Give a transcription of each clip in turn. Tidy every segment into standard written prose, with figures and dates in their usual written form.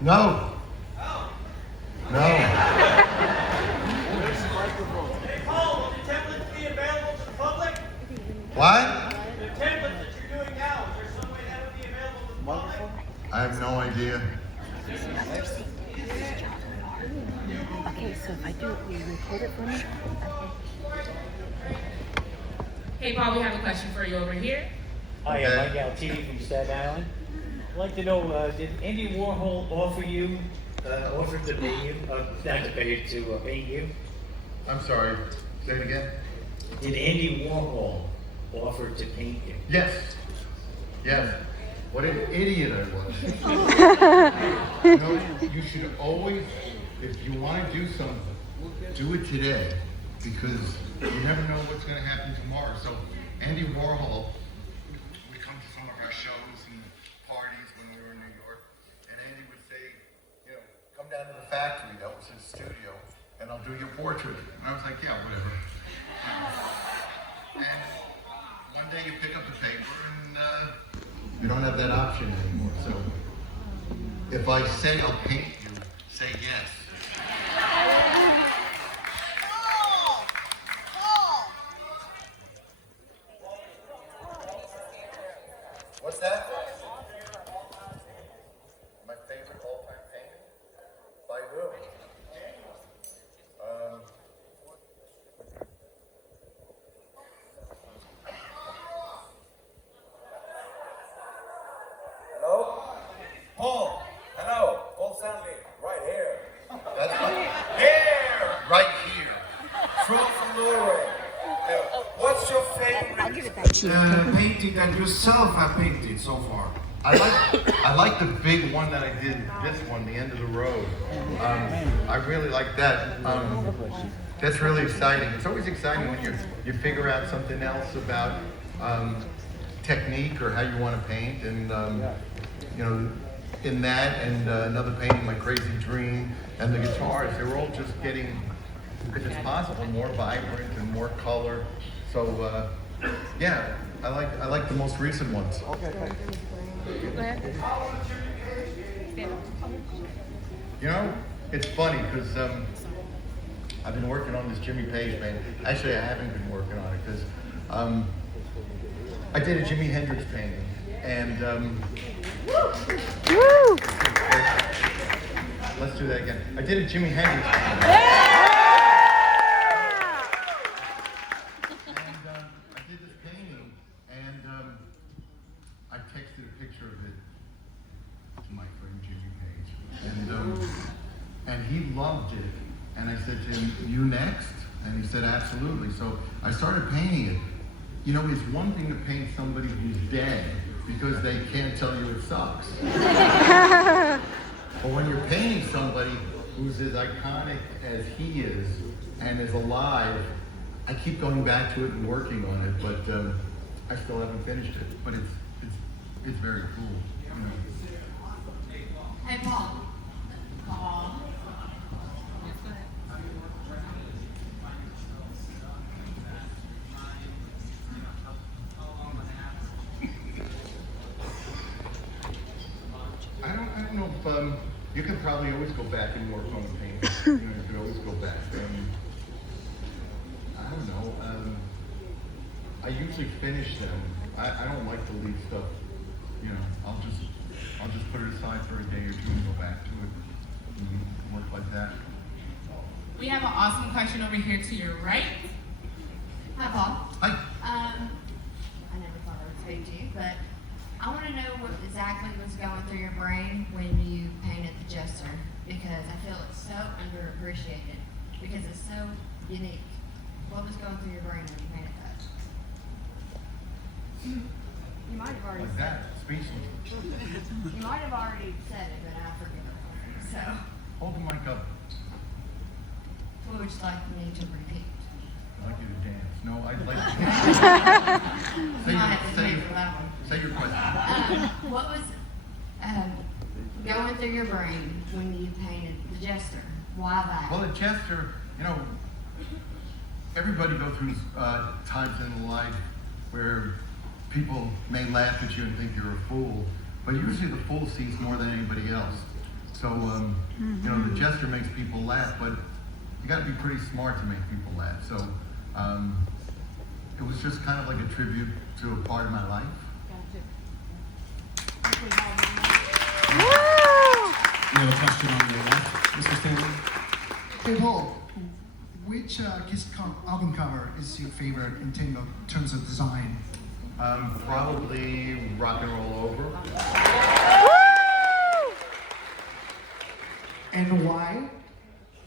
No. No. Hey, Paul, will the templates be available to the public? What? The templates that you're doing now, is there some way that would be available to the public? I have no idea. Okay, so if I do, will you record it for me? Hey, Paul, we have a question for you over here. Hi, I'm Mike Altini from Staten Island. I'd like to know, did Andy Warhol offer to pay you, not to pay you, to paint you? I'm sorry. Say it again. Did Andy Warhol offer to paint you? Yes. Yes. What an idiot I was. You know, you should always, if you want to do something, do it today, because you never know what's going to happen tomorrow. So Andy Warhol would come to some of our shows and parties when we were in New York, and Andy would say, you know, come down to the factory, that was his studio, and I'll do your portrait. And I was like, yeah, whatever. And one day you pick up the paper and you don't have that option anymore. So if I say I'll paint you, say yes. What's that? My favorite all-time painting? By who? Hello? Paul! Hello! Paul Stanley, right here. That's right. Here! Right here. From Norway. What's your I'll give favorite it back to you. painting that yourself have painted so far? I like the big one that I did, this one, the end of the road. I really like that. That's really exciting. It's always exciting when you figure out something else about technique or how you want to paint, and you know, in that and another painting, My Crazy Dream, and the guitars, they were all just getting, if it's possible, more vibrant and more color. So yeah, I like the most recent ones. You know, it's funny because I've been working on this Jimmy Page painting. Actually, I haven't been working on it because I did a Jimi Hendrix painting, and let's do that again. I did a Jimi Hendrix painting. And I did this painting, and I texted a picture of it to my friend Jimmy Page, and he loved it. And I said to him, "You next?" And he said, "Absolutely." So I started painting it. You know, it's one thing to paint somebody who's dead because they can't tell you it sucks. But when you're painting somebody who's as iconic as he is and is alive, I keep going back to it and working on it, but I still haven't finished it. But it's very cool. You know. Hey, Paul. Paul. I don't know if you can probably always go back and work on the painting. You know, you can always go back. I don't know. I usually finish them. I don't like to leave stuff. You know, I'll just put it aside for a day or two and go back to it and work like that. We have an awesome question over here to your right. Hi, Paul. Hi. I never thought I would speak to you, but I want to know what exactly was going through your brain when you painted the Jester, because I feel it's so underappreciated, because it's so unique. What was going through your brain when you painted that? You might have already Like said that. Species. it. You might have already said it, but I forget it. So, Hold the mic up. what would you like me to repeat? I'd like you to dance. No, I'd like to You might have to pay for that one. say your question. What was going through your brain when you painted the Jester? Why that? Well, a Jester, you know, everybody goes through times in life where people may laugh at you and think you're a fool, but usually the fool sees more than anybody else. So, you know, the gesture makes people laugh, but you got to be pretty smart to make people laugh. So, it was just kind of like a tribute to a part of my life. You have a question on your left, Mr. Stanley? Hey Paul, which album cover is your favorite in terms of design? Probably Rock and Roll Over. And why?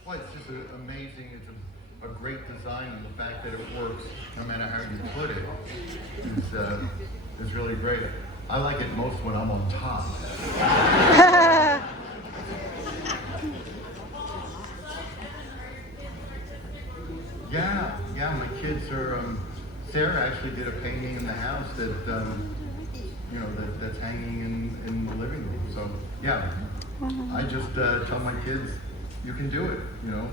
Well, it's just amazing. It's a great design, and the fact that it works no matter how you put it is really great. I like it most when I'm on top. Yeah, my kids are, Sarah actually did a painting in the house that, you know, that's hanging in the living room. So, yeah, I just tell my kids, you can do it, you know.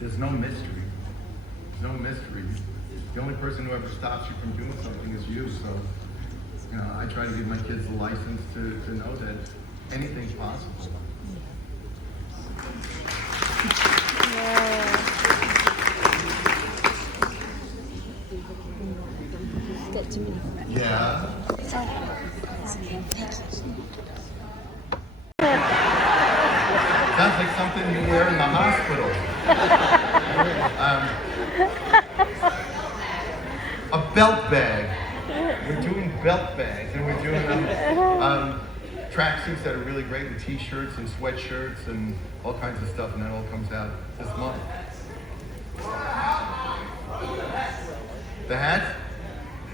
There's no mystery. There's no mystery. The only person who ever stops you from doing something is you. So, you know, I try to give my kids the license to know that anything's possible. Yeah. Sounds like something you wear in the hospital. A belt bag. We're doing belt bags, and we're doing tracksuits that are really great, and t-shirts and sweatshirts and all kinds of stuff, and that all comes out this month. The hats?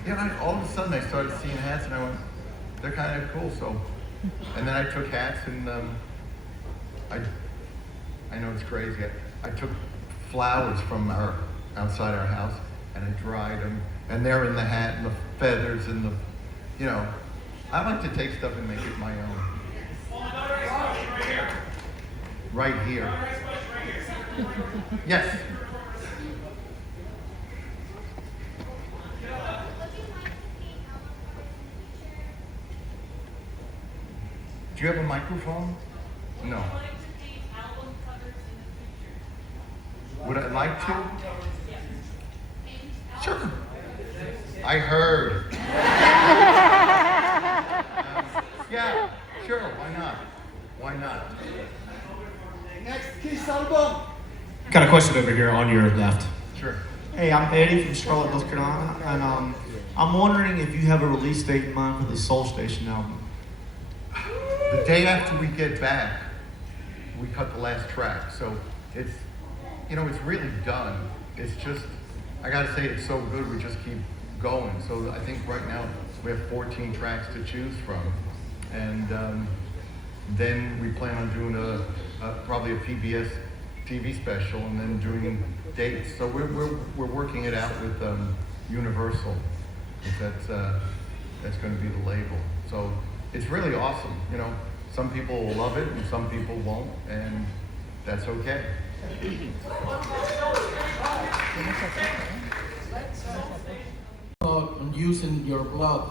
Yeah, all of a sudden I started seeing hats, and I went, they're kind of cool. So, and then I took hats, and I know it's crazy. I took flowers from outside our house, and I dried them, and they're in the hat, and the feathers, and the, you know, I like to take stuff and make it my own. Right here. Yes. Do you have a microphone? No. Would I like to? Sure. I heard. Yeah, sure, why not? Why not? Next Kiss album. Got a question over here on your left. Sure. Hey, I'm Eddie from Charlotte, North Carolina, and I'm wondering if you have a release date in mind for the Soul Station album. The day after we get back, we cut the last track. So it's, you know, it's really done. It's just, I gotta say, it's so good, we just keep going. So I think right now we have 14 tracks to choose from. And then we plan on doing probably a PBS TV special, and then doing dates. So we're working it out with Universal. That's going to be the label. So it's really awesome. You know, some people will love it and some people won't, and that's okay. On using your blood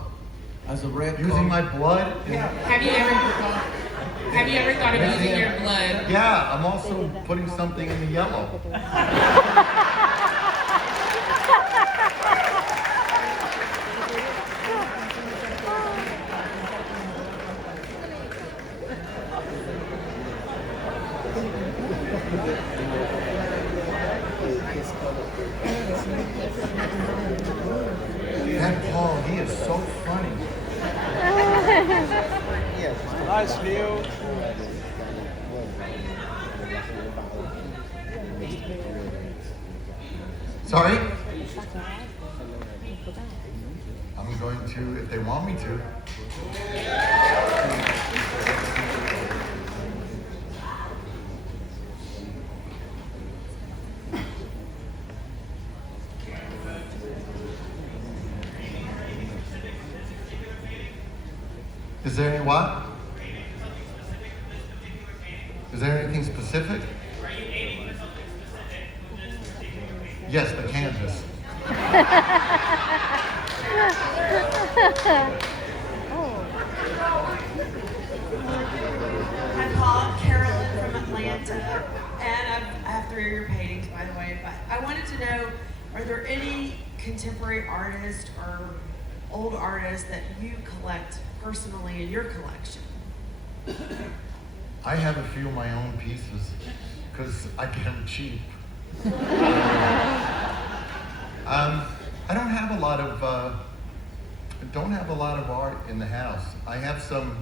as a red Using color. my blood? Have you ever thought of using your blood? Yeah, I'm also putting something in the yellow. That Paul, he is so funny. Nice view. Sorry? I'm going to, if they want me to. Is there any what? Is there anything specific? Yes, the canvas. Oh. to know, are there any contemporary artists or old artists that you collect personally in your collection? I have a few of my own pieces because I get them cheap. I don't have a lot of art in the house. I have some,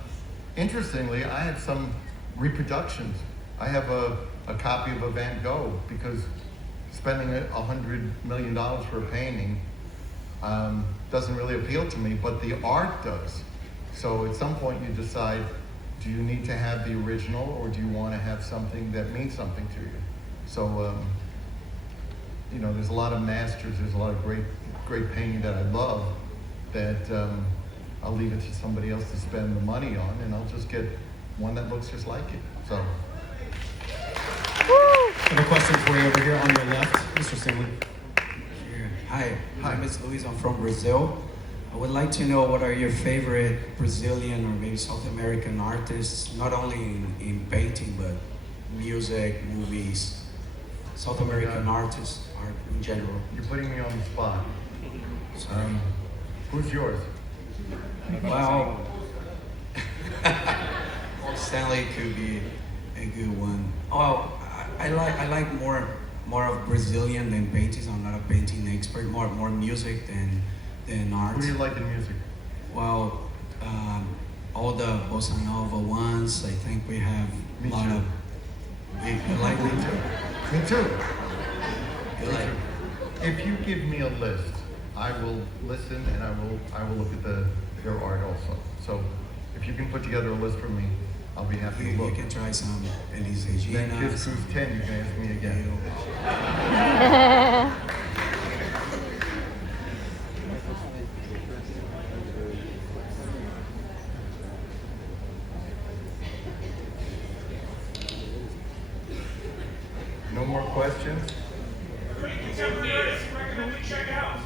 interestingly, I have some reproductions. I have a copy of a Van Gogh because spending $100 million for a painting doesn't really appeal to me, but the art does. So at some point you decide, do you need to have the original or do you want to have something that means something to you? So, you know, there's a lot of masters, there's a lot of great painting that I love that I'll leave it to somebody else to spend the money on, and I'll just get one that looks just like it. So. I have a question for you over here on your left, Mr. Stanley. Sure. Hi, my name is Luis. I'm from Brazil. I would like to know what are your favorite Brazilian or maybe South American artists, not only in painting, but music, movies, South American artists, art in general. You're putting me on the spot. Who's yours? Well, Stanley could be a good one. Oh, I like more of Brazilian than paintings. I'm not a painting expert. More music than art. Who do you like in music? Well, all the bossa nova ones. I think we have a lot of. You like Me too. Me too. You like? If you give me a list, I will listen and I will look at their art also. So if you can put together a list for me, I'll be happy to You look. can try some Elis Then Regina. Kiss Cruise 10, you can ask me again. No more questions? Who do you think artists recommend we check out?